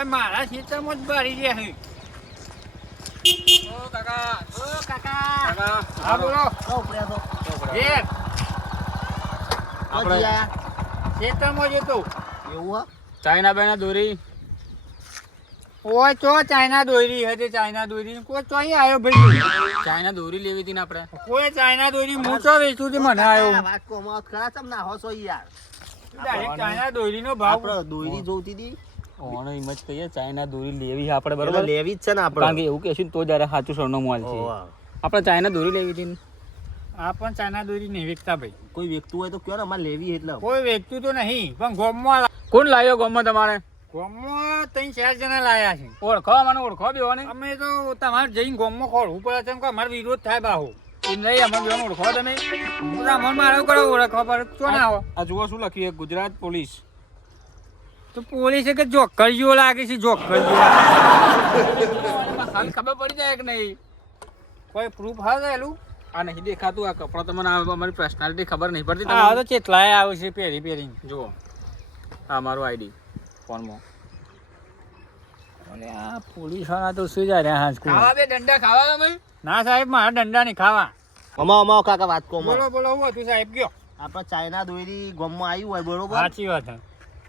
ભાઈ મારા ખેતરમાં જ ભરી ગયા છે. ઓ કાકા. હા બોલો. ઘેર આપણે ખેતરમાં જતો. એવું ચાઇના બેના દોરી. ઓય ચો ચાઇના દોરી હતી. ચાઇના દોરી કોઈ ચોઈ આવ્યો ભાઈ. ચાઇના દોરી લેવી હતી ને આપણે. કોઈ ચાઇના દોરી હું તો વેચું છું મને આવ્યો. વાત કોમાં ખરા તમ ના હોસો યાર. ડાયરેક્ટ ચાઇના દોરીનો ભાવ આપણે દોરી જોઈતી હતી. ઓનો હિંમત કહીએ ચાઇના દોરી લેવી છે આપણે એટલે બરોબર. લેવી જ છે ને કારણ આપણે. કે એવું કહેશું ને તો જ્યારે સાચું સોનું મોલ છે. આપણે ચાઇના દોરી લેવી હતી ને. આ પણ ચાઇના દોરી નહીં વેચતા ભાઈ. કોઈ વ્યક્તિ હોય તો કયો ને અમારે લેવી એટલે. કોઈ વેચતું તો નહીં પણ ગોમમાં કોણ લાવ્યો ગામમાં તમારે? ગોમમાં 3-4 જણા લાયા છે. ઓળખો મને ઓળખો બેવો ને. અમે તો તમારે જઈને ગોમમાં ખોલવું પડે છે. અમારો વિરોધ થાય બાહુ. એ નહીં અમે બેવાનો ઓળખો તમે. મને મારો કરો ઓળખવા પડે તો ના હો. આ જુઓ શું લખ્યું છે ગુજરાત પોલીસ. તો પોલીસ કે જોકરીઓ લાગે છે. જોકરીઓ હાલ ખબર પડી જાય કે નહીં? કોઈ પ્રૂફ હા એલું આ નહીં દેખાતું. આ કપડા તમને અમારી પર્સનાલિટી ખબર નહીં પડતી. હા તો કેટલાય આવે છે પહેરી પહેરીને. જુઓ આ મારું આઈડી ફોનમાં. અને આ પોલીસ વાળા તો શું જાય હાજ ખાવા બે દંડા ખાવા તમે. ના સાહેબ મારા દંડા નહીં ખાવા. અમા કાકા વાત કોમાં. બોલો બોલો હું હતું સાહેબ ગયો. આપણે ચાઇના દોરી ગામમાં આવ્યું હોય બરોબર. સાચી વાત છે.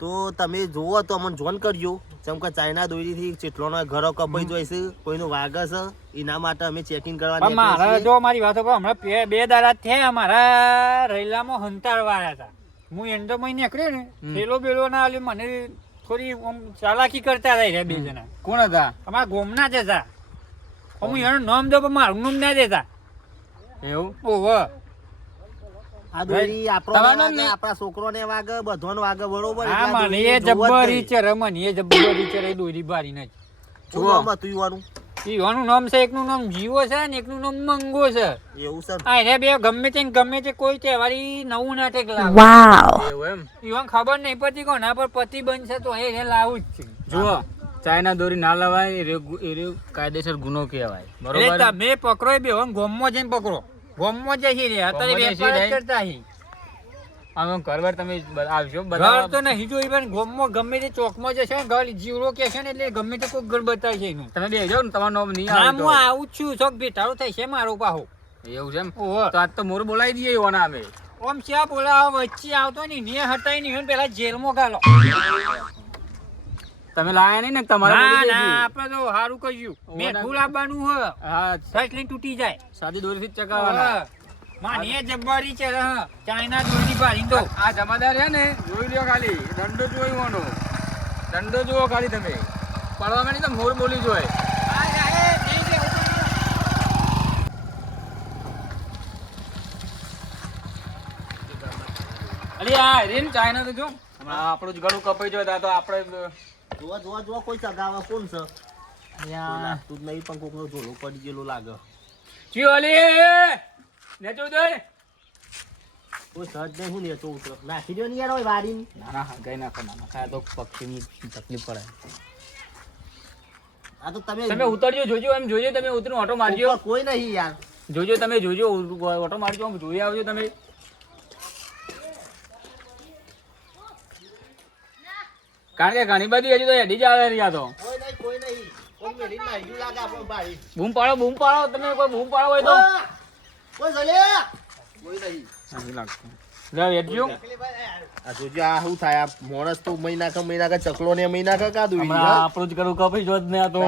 તો તમે જોવો તો અમને જોન કરજો. જેમ કે ચાઇના દોરીથી ચેટલોનો ઘરો કપાઈ જાય છે, કોઈનું વાગે છે, એના માટે અમે ચેકિંગ કરવાની. પણ મારા જો મારી વાતો પર હમણાં 2 દાડા થયા મારા રૈલામાં હંતાળવા આવ્યા હતા. હું એન્ડો મહિને નીકળ્યો ને થેલો બેલો ના આલ્યો મને થોડી ચાલાકી કરતા રહ્યા 2 જણા. કોણ હતા? અમારા ગોમના જ હતા. હું એનું નામ દો પણ મારું નામ ના દેતા. એવું? ઓહો આ દોરી આપણા છોકરોને વાગે, બધોને વાગે બરોબર. હા મને એ જબ્બરી છે રમન. એ જબ્બરી છે એ દોરી બારી નથી. જોવામાં તું યુવાનું એનું નામ છે, એકનું નામ જીવો છે ને એકનું નામ મંગો છે. એવું છે. આ એને બે ગમે તે કોઈ તહેવારી નવું નાટક લાવે. એવું એમ? ઈવન ખબર નહીં પડતી કોના પર પતિ બનશે તો એને લાવું જ છે. જુઓ ચાઇના દોરી ના લવાય એ કાયદેસર ગુનો કહેવાય એટલે બરોબર. તમે પકડો એ બે ગોમમાં જઈને પકડો. ગોમમાં જઈ રહ્યા અત્યારે ગોમમાં વેપાર જ જઈ કરતા અહીં. આમ ઘર તમે આવશો ઘર તો નહીં જોઈ પણ ગોમમાં ગમે તે ચોકમાં જશે ને ઘર જીવડો કે છે ને એટલે ગમે તે કોઈ ઘર બતાવે છે એનું. તમે બેસજો ને તમારું નામ નહીં ના આવે હું આવું જ છું. ચોક ભેટાળો થાય છે મારો પાહો. એવું છે એમ? ઓહો તો આજ તો મોર બોલાવી દઈએ એવાના અમે. ઓમ ચા બોલાવો વચ્ચે આવતો નહીં ને હટાઈ નહીં પેલા જેલમાં ગાલો. તમે લાયા નહીં ને તમારે ના બોલી ના દેજો. આપણે તો સારું કહ્યું. મેઠું લાવવાનું હ હા સચ લઈને તૂટી જાય. સાદી દોરીથી જ ચકાવવાના. માની એ જબ્બારી છે હ. ચાઇના દોરી ભારી તો આ જમાદાર છે ને જોઈ લ્યો ખાલી દંડો જોઈવાનો. દંડો જુઓ ખાલી તમે. પડવામાં નહીં તો મોર બોલી જોય. અલી આ રેન ચાઇના તો જો આપણું જ ગળું કપાઈ જાય તો આપણે જોવા કોઈ ચગાવા કોણ છે? લાગતું જ નહીં પણ કોકનો ઝોલો પડી ગયેલો લાગે. ચિયો અલી નેચો દે. કોઈ સજ નહીં હું લેતો ઉતરો નાખી દો ને યાર હોય વાડીની. ના ના ગઈ નાખો ના ખાય તો પક્ષીની તકલીફ પડે. આ તો તમે ઉતરજો જોજો એમ જોજો તમે ઉતરીને ઓટો મારજો. ઉપર કોઈ નહીં યાર. જોજો તમે જોજો ઓટો મારજો આમ જોઈ આવજો તમે. કારણ કે ઘણી બધી હજી તો હેડી જ આવે રહ્યા તો. કોઈ નહીં કોઈ મેલી નાખ્યું લાગે આપણો ભાઈ. બૂમ પાડો તમે કોઈ બૂમ પાડો હોય તો. કોઈ જલે કોઈ નહીં. નથી લાગતું. જા હેડજો. આ જોજો આ શું થાય? આ મોણસ તો મહિના કે ચકલો ને મહિના કે કાદુ. હમણાં આપણું જ કરું કપાઈ જોત ને આ તો.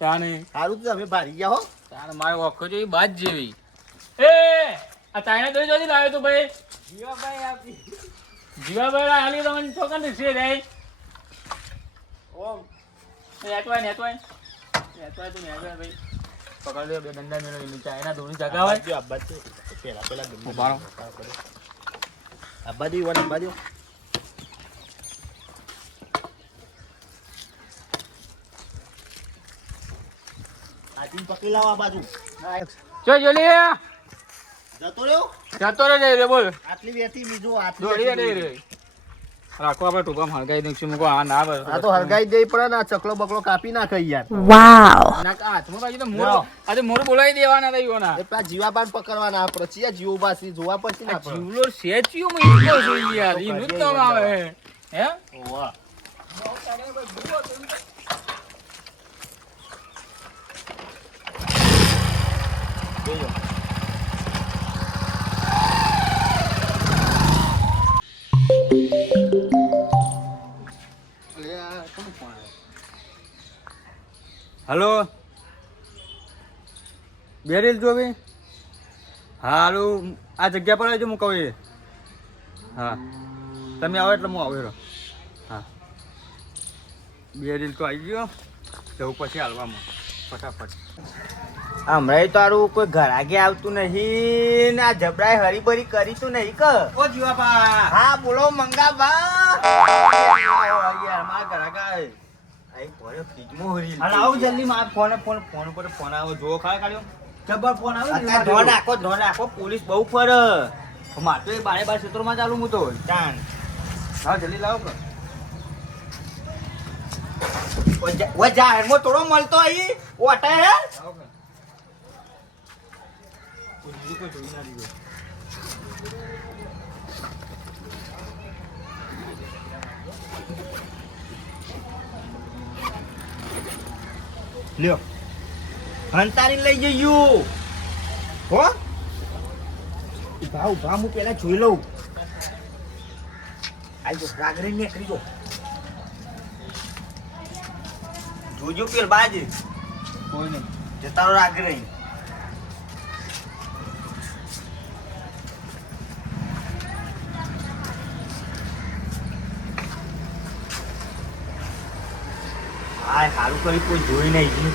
ત્યાંને સારું તમે ભારી ગયા હો. તારે મારે ઓખો જેવી બાજ જેવી. એ આ ચાઇના દોરી જોતી લાવ્યો તું ભાઈ? જીવાભાઈ હાલી તમને છોકરા છે રે. ઓમ નેટવાય તું નેટવાય ભાઈ. પકડ લે બે દંડા મેળવી નીચે એના દોરી જગાવાય. જો અબ્બા છે પેલા ઉભારો. અબ્બા દી વન અબ્બા દી. આજી પકડી લાવ આ બાજુ. જો જોલી જતો રહ્યો. જતો રે બોલ. આટલી વેતી બીજો આટલી દોડી રે રાખો આપણે ટૂંકામાં હળગાઈ દઈશું. મૂકો આ ના બસ. આ તો હરગાઈ દે પણ ના ચકલો બકલો કાપી નાખે યાર. ના હાથમાં બાજુ તો મોર આજે મોર બોલાવી દેવાના રહ્યો ના. એ પેલા જીવાબાન પકડવાના આપણે ચિયા જીવો બાસી જોવા પડશે ને આપણે. જીવલો સેચ્યો માં ઈકો જોઈએ યાર. ઈ નું જ નામ આવે હે. ઓવા હલો, બે રીલ જોવી? હા હાલું આ જગ્યા પર આવજો, હું કહું એ. હા તમે આવો એટલે હું આવું. હા બે રીલ તો આવી ગયો, જવું પછી હાલવામાં ફટાફટ. હમણાં તારું કોઈ ઘરાકે આવતું નહીં ને આ જબરાએ હરીબરી કરી તું નહીં કે? ઓ જીવાપા, હા બોલો મંગાભા. યાર મારા ઘરાકા આઈ પડ્યો ફ્રીજમાં હરી. હાલ આવો જલ્દી, મારા ફોન ઉપર ફોન આવ્યો, જો ખરા કાઢ્યો જબર ફોન અત્યારે આવ્યો. ધોન રાખો પોલીસ બહુ ફરે. મારે તો એ બારે બાર ક્ષેત્રોમાં ચાલુ હું તો. ચાન હા જલ્દી લાવો કે. ઓ જાહેરમાં થોડો મળતો અહીં ઓટા હે. લાવો કે. કોઈ જોઈ ના દીધો. લ્યો હંતારી લઈ જઈયું હો. ઉભા હું પેલા જોઈ લઉં. આજો રાગરી નીકળી જો. જોજો પેલ બાજ કોઈ નહીં. જતારો રાગરી. હા સારું કરી કોઈ જોઈ નહીં.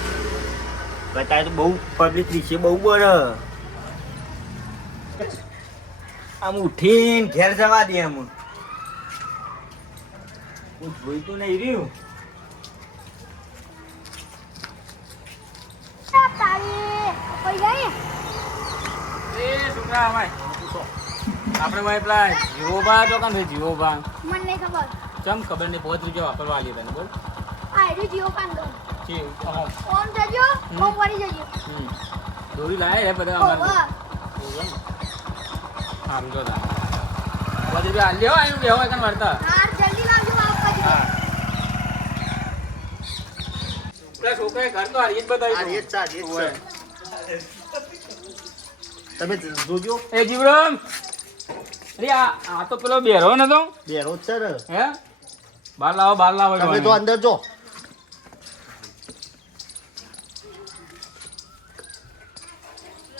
બતાવે તો બહુ પબ્લિક વિશે બહુ બળ. આમ ઉઠીને ઘેર જવા દે. આમ હું જોઈ તો નહીં રહ્યું. એ છોકરા અમાય આપણે ભાઈ પેલા જીવોબા તો કાં ભાઈ જીવોબા મને નહીં ખબર. ચમ ખબર નહીં, 5 રૂપિયા વાપરવા આલી તને બોલ. આયરી જીઓ કાંડો. છે હા. ઓમ જજો, ઓમ વળી જજો. દોરી લાયા હે બધા અમારે. ઓવા. સારું તો તા 5 રૂપિયા આલી હો, આયું બેહો એકન વાર્તા. હાર જલ્દી લાવજો આપવા જ. હા પેલા છોકરાએ ઘર તો હારી જ બતાવ્યું. આ જ છે. તમે જોજો. એ જીવરામ અરે આ તો પેલો બેરો નતો બેરો જ છે ને. હે બહાર લાવો તમે તો અંદર જો.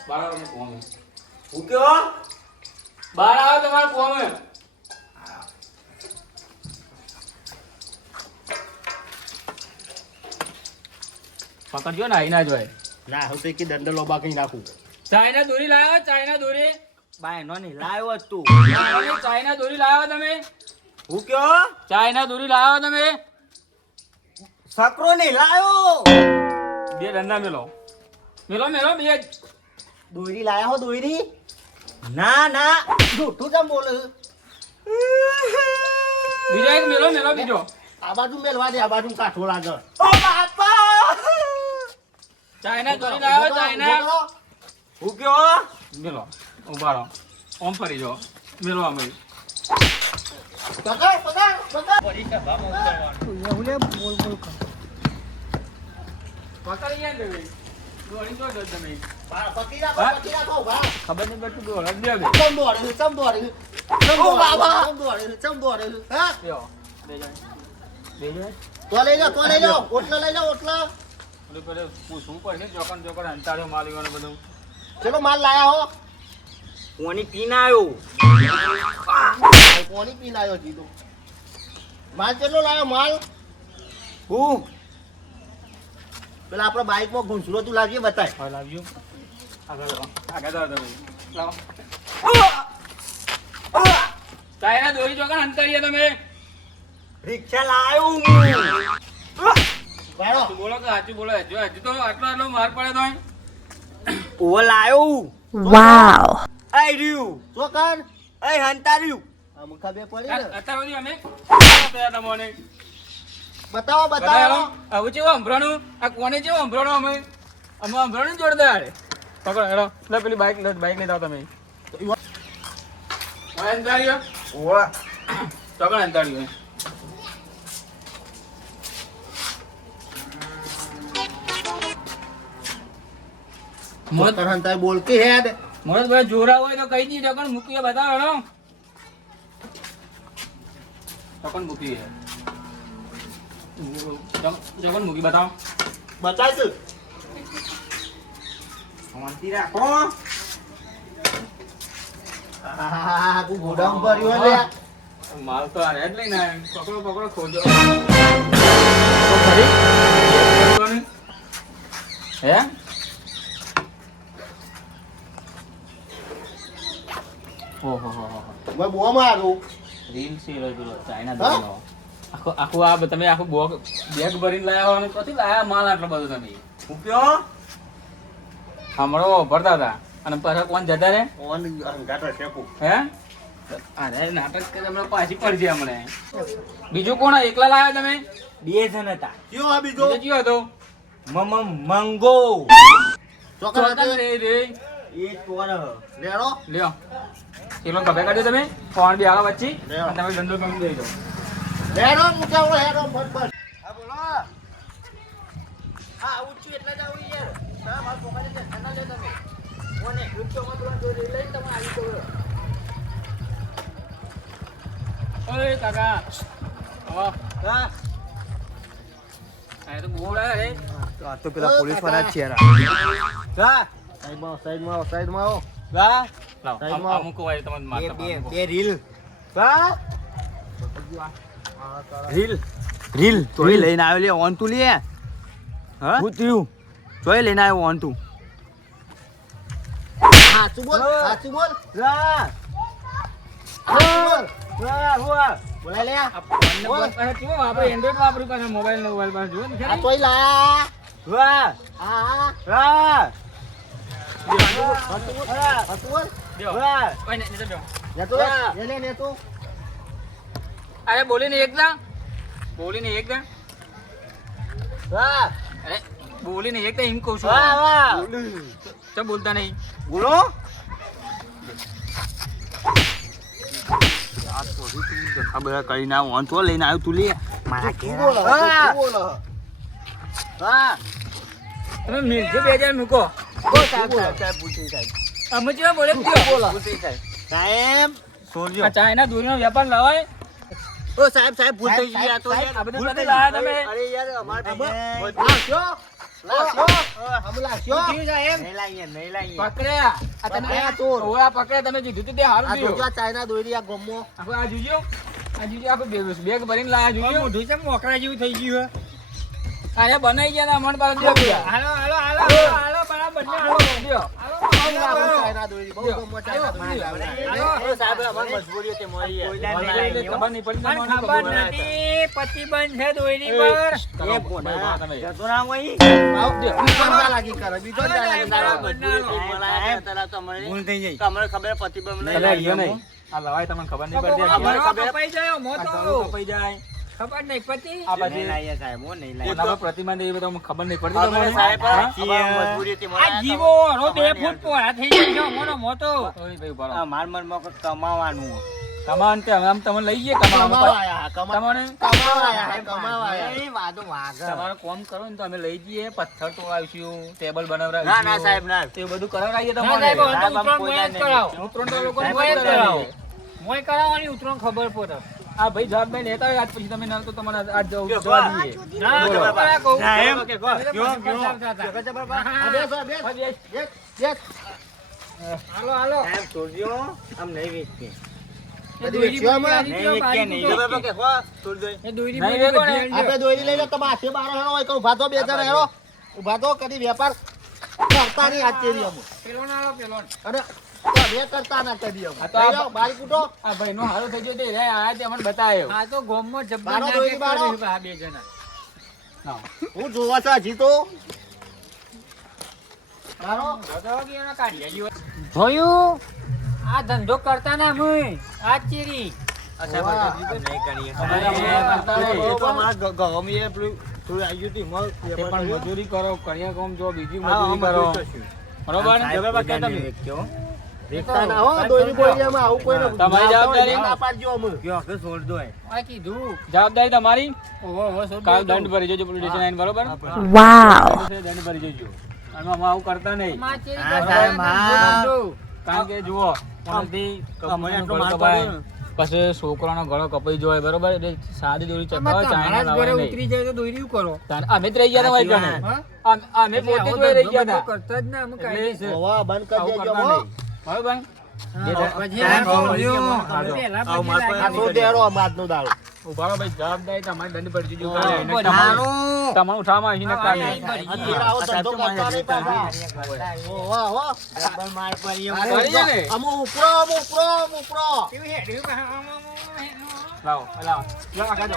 બહાર આવો કોમ હું કયો બહાર આવો તમારું કોમ પકડજો ને આઈ ના જોય. ના હું તો એક દંડ લોબા કઈ નાખું. ચાઇના દોરી લાવ્યો, ચાઇના દોરી બાય નો નહીં લાવ્યો જ તું. ચાઇના દોરી લાવ્યો તમે, હું કયો ચાઇના દોરી લાવ્યો તમે. સકરો નહીં લાવ્યો. બે ધંધા મેલો મેલો મેલો બે દોરી લાયા હો દોરી. ના ના જૂઠું કેમ બોલે. બીજો એક મેલો મેલો બીજો. આ બાજુ મેલવા દે, આ બાજુ કાઠો લાગે. ઓ બાપા. ચાઇના દોરી લાવ્યો, ચાઇના હું કયો મેલો ઉભા રહો ઓમ ફરી જો મેલો અમે પકડ પકડ પકડ. પડી સભામાં ઉતરવાનું. પકડી ગયા ને દોડી તો તમે પકડી રાખો ભા. ખબર નહીં પડતું દોડ દે બે ચમ દોડે છે, ચમ દોડે છે. ઓ બાબા ચમ દોડે છે, ચમ દોડે છે. હા બેહો બે જાય તો લઈ જાઓ, તો લઈ જાઓ. ઓટલા લઈ જાઓ, ઓટલા. બધું પેલે પૂછવું પડશે જોકન જોકન અંતાડ્યો માલીઓને બધું. ચલો માલ લાયા હો. કોની પીને આવ્યો કોની પીને આવ્યો જીતો. માલ કેટલો લાયો માલ? હું પેલા આપણા બાઈકમાં ઘૂંસરો તું લાવીએ બતાય. હવે લાવજો આગળ જાઓ તમે લાવો ચાઇના દોરી જોકન અંતાડીએ તમે રિક્ષા લાવ્યો હું. વાળો સાચું બોલો કે સાચું બોલો હજુ તો આટલો માર પડે તો ઓવો લાવ્યો વાવ. આઈ રહ્યું તો કર. એ હંતાર્યું આ મુખા બે પડી ને. અત્યાર સુધી અમે તમને બતાવો બતાવો. હવે ચેવો અંભરાણું આ કોને ચેવો અંભરાણું અમે અંભરાણું જોરદાર પકડો હેડો લે પેલી બાઈક લઈ જાઓ તમે હવે અંધાર્યો ઓવા ચોકડ અંધાર્યો મોતર હંતાય બોલ કે હેડ. મોરતભાઈ જોરા હોય તો કઈ દી ચોકડ મૂકીએ બતાવો હેડો ચોકડ મૂકી ચોકડ મૂકી બતાવો બચાવીશું. શાંતિ રાખો. આહાહાહા, તું ગોડાઉન ભર્યું હે લે. માલ તો આ રેડ લઈને આવ્યો. પકડો ખોજો. હે ઓહો હો હો મેં બહુ મારું. રીલ છે ચાઇના દવાનો આખું આ તમે આખું બેગ ભરીને લાયા હોય પછી લાયા માલ આટલો બધો તમે ઉપ્યો હમણાં ભરતા હતા અને પાછા કોણ જતા રે ઓન ગાટર શેકું. હે અરે નાટક કે તમને પાછી પડશે હમણાં બીજું કોણ એકલા લાયા તમે 2 જણ હતા. કયો આ બીજો? બીજો કયો હતો મંગો ચોકર ચોથા રે રે એ તોર લેરો. લ્યો કિલો કપે કાઢ્યો તમે ફોન બી આવા વચ્ચે લ્યો. અને તમે દંડો કમ દઈ દો લેરો મુકાવો હેરો ફટ. હા બોલો. હા આવું છું એટલે જ આવું યાર. હા મારા પોકાને ટેન્શન ના લે તમે. કોને ગ્રુપમાં પેલા જોઈ લઈને તમે આવી ગયો. ઓય કાકા આવો હા આ તો બોલા રે આ તો પેલા પોલીસ વાળા છે યાર. હા સાઈડમાં આવો. હા લાવ સાઈડમાં. અમુક વાર તમને મારતા બે રીલ. હા રીલ તોય લઈને આવ્યો લે ઓન તું લે. હા હું તું તોય લઈને આવ્યો ઓન તું. સાચું બોલ. સાચું બોલ. હા બોલ. હા હું બોલાય લે. બોલ કેવો આપણે એન્ડ્રોઈડ વાપરી પાછા મોબાઈલ પાસે જો ને આ તોય લાયા. વાહ હા. હા સાચું બોલ. સાચું બોલ. દેવો વાહ ઓય ને ને નેતો લે નેતો. અરે બોલીને એકદા વાહ અરે બોલીને એકદા એમ કહું છું વાહ વાહ તો બોલતા નહીં બોલો ખબર કરી ના ઓન તો લઈને આવ્યો તું લે મારા તું બોલ. હા. તું બોલ. હા તમે મિલજો 2000 મૂકો બોલ સાહેબ સાહેબ પૂછી સાહેબ અમે જેવા બોલે પૂછી સાહેબ સાહેબ છોડજો આ ચાઇના દૂરીનો વેપાર લાવાય ઓ સાહેબ સાહેબ ભૂલ થઈ ગઈ આ તો યાર આ બધું ભૂલ સાથે થઈ લાયા તમે. અરે યાર અમાર લાસ્યો. હમ લાસ્યો. નહીં લાઈએ નહીં લાઈએ પકડ્યા આ તમે પકડ્યા ચોર. ઓયા પકડ્યા તમે કીધું તું તે હારું આ થયું જોજો આ ચાઇના દોરી આ ગમો. આખું આ જોજો આખું બેગ ભરીને લાયા જોજો મોઢું છે મોકળા જેવું થઈ ગયું અરે બનાઈ ગયા ને અમણ પાસે દે હાલો બરાબર ને હાલો ચાઇના દોરી બહુ ગમો ચાઇના દોરી. ઓ સાહેબ અમાર મજબૂરી હતી મોરી યાર ખબર નહીં પડી મને તમને ખબર નથી પ્રતિબંધ છે દોયડી પર એ બોના તમે જતો ના હોય આવ દે. બીજો ના લાગી કરે. બીજો ના લાગી કરે. ભૂલ થઈ જાય તમને ખબર પ્રતિબંધ નહીં અરે ઈયો નહીં આ લવાય તમને ખબર નહીં પડતી અમારે ખબર- કપાઈ જાય મોતો કપાઈ જાય ખબર નહીં પતિ આ બાજુ નહીં લાઈએ સાહેબ હો નહીં લાઈએ ઓનામાં પ્રતિમાન એ બધું ખબર નહીં પડતી અમારે તમને સાહેબ હા? અમાર મજબૂરી હતી આ જીવો હરો 2 ફૂટ પોળા થઈ ગયો મોનો મોતો ઓય ભાઈ ઉભા રહો. માર મનમાં કોઈ કમાવાનું કમાન તે હવે આમ તમને લઈ જઈએ કમાવાનું કમાવાયા. તમને કમાવાયા. કમાવાયા. નહીં વાતો વાગે તમારું કામ કરો ને તો અમે લઈ જઈએ પથ્થર તોડાવીશું ટેબલ ના બનાવડાવીશું ના સાહેબ ના તે બધું કરાવડાવીએ ના તમારે સાહેબ હવે તો સાહેબ, આમ ઉતરણ કોઈ મોય જ નહીં. કરાવો ઉતરણ તો લોકોને મોય જ મોય જ કરાવો કરાવીએ. મોય કરાવવાની ઉતરણ ખબર પડે આ ભાઈ જવાબદારી લેતા હોય આજ પછી તમે ના તો તમારે આજ જવા કયો, જવા આ દઈએ ચૂંટી ના બોલો. તો બરાબર કહું. ના, એમ? કે કહો. કયો, કયો? આ બેસ, આ બેસ. હા, બેસ. બેસ, બેસ. હાલો હાલો સાહેબ છોડજો આમ નહીં વેચતી એ દોયડી વેચ્યો અમે? બારી નહીં વેચતી બારી નહીં તૂટો. વેચતી. કે હો છોડ દો એ દોયડી નહીં બારી વેચો ને. બધી આપણે દોરી લઈને તમે હાથે બાર હેરો હોય તો ઉભા તો બે જણ હેરો. ઉભા તો કદી વેપાર કરતા નહીં આજ તેરી અમે. પેલો ના આવો, પેલો ના. અને બે કરતા ના કદી અમે. આ તો આ- લઈ જાઓ, બારી કૂટો. આ ભાઈ નો હારો થઈ ગયો તે રે આયા તે અમને બતાવ્યો આ તો ગોમમાં જબ્બર બારો નાટક દોયડી બારો. કર્યું આ બે જણા ના. હું જોવા છો હજી તો બારો. ભગાવગીઓના કાઢી આલ્યો. જોયું આ ધંધો કરતા ના મુય આ ચીરી આ સાહેબ વાહ. આમ નહીં કરીએ અમારે સાહેબ. કરતા નહીં. એ તો અમારા ગમી એ પેલું થોડું આવ્યું હતું એમાં તે પણ મજૂરી કરો કડિયા કામ જો બીજી હા, મજૂરી કરો મજૂરી કરશું. બરોબર સાહેબ, જવાબ કોઈ આપતા નહીં તમે વેચજો. દેખતા ના હો દોરી બોરી અમે આવું કોઈને તમારી ના જવાબદારી. હોય, ના પાડજો અમે. કયો કે છોડ દો એ. આ કીધું જવાબદારી તમારી ઓહો ઓહો સોડ કાલ દો. દંડ ભરી જજો પોલીસ સ્ટેશન આવીને બરોબર Wow. દંડ ભરી જજો અને અમે આવું કરતા નહીં માં ચીરી હા, કરતા સાહેબ, ના, હા. ધંધો. કારણ કે જુઓ કોનાથી અમને આટલો ગળ માર કપાય. પડ્યો ને. પછી છોકરાનો ગળો કપાઈ જોય બરોબર એટલે સાદી દોરી ચકાવે ચાઇના તમારા જ ઘરે લાવે નહીં ઉતરી જાય તો દોરી શું કરો અમે જ રહી ગયા હતા ભાઈ ગણે હા? અમે પોતે જ રહી ગયા હતા કરતા જ ના અમે એટલે કાયદેસર. હોવા બંધ કરી આવું દેજો કરતા હો. નહીં બરોબર પછી હા, આ બોલ્યો. હાલો. પહેલા આવો પછી માર પાસે લાગી આટલો દેરો અમારનો દાડો. ઉભા રહો ભાઈ જવાબદારી તમારી દંડ પડી જજો હા, એને તમારું ઉઠામાં અહીં હા, કાઢે અહીં ભરી આ ઘેર આવો ધંધો કરતા નહીં પાછા. હોવા, હો. કરી છે ને અમો ઉપરો, અમો ઉપરો, અમો ઉપરો. કેવું હેડ્યું? આમ, આમ, આમ. લાવો લાવો લાવો આગળ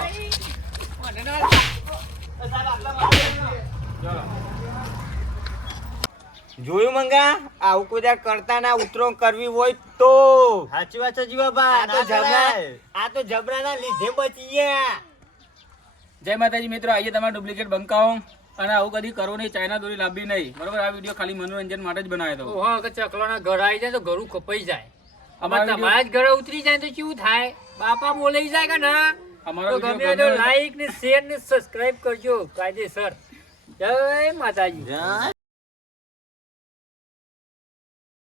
જાઓ જોયું મંગા આવું કોઈ દાડ કરતા ના ઉતરો કરવી હોય તો સાચી વાત છે જીવાભાઈ. આ તો જબરા આ તો જબરાના લીધે બચી ગયા. જય માતાજી મિત્રો આઈએ તમારે ડુપ્લિકેટ બંકાઓ અને આવું કદી કરો નહીં ચાઇના દોરી લાવવી નહીં બરોબર આ વિડીયો ખાલી મનોરંજન માટે જ બનાવ્યો હતો ઓહો, કે ચકલાના ઘર આવી જાય તો ઘરું કપાઈ જાય. અમારા તમારા જ ઘરે ઉતરી જાય તો શું થાય? બાપા બોલાઈ જાય કે ના? અમારો તો વિડીયો ગમે તો ગમે લાઈક ને શેર ને સબસ્ક્રાઇબ કરજો કાયદેસર. જય માતાજી.